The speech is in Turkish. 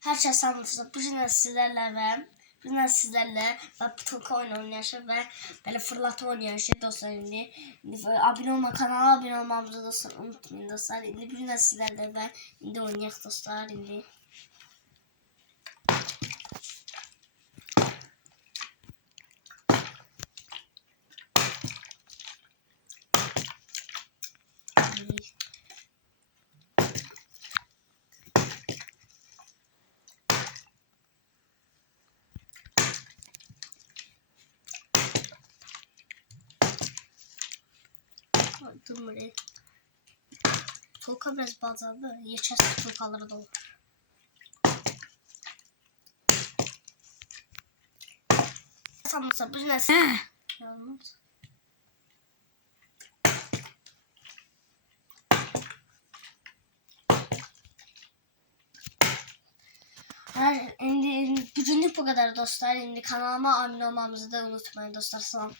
Herkese selamlar. Bugün sizlerle Pıtılka oyun oynayacağız ve böyle fırlatma oynayacağız dostlar. Şimdi kanala abone olmamızı dostlar unutmayın dostlar. Şimdi bugün sizlerle ve indi oynayacağız dostlar. Şimdi dur buraya. Tulka biraz bazadı. Geçersiz tulkaları da olur. Tamam, bugün yalnız. Şimdi bugünlük bu kadar dostlar. Şimdi kanalıma abone olmamızı da unutmayın dostlar. Selam.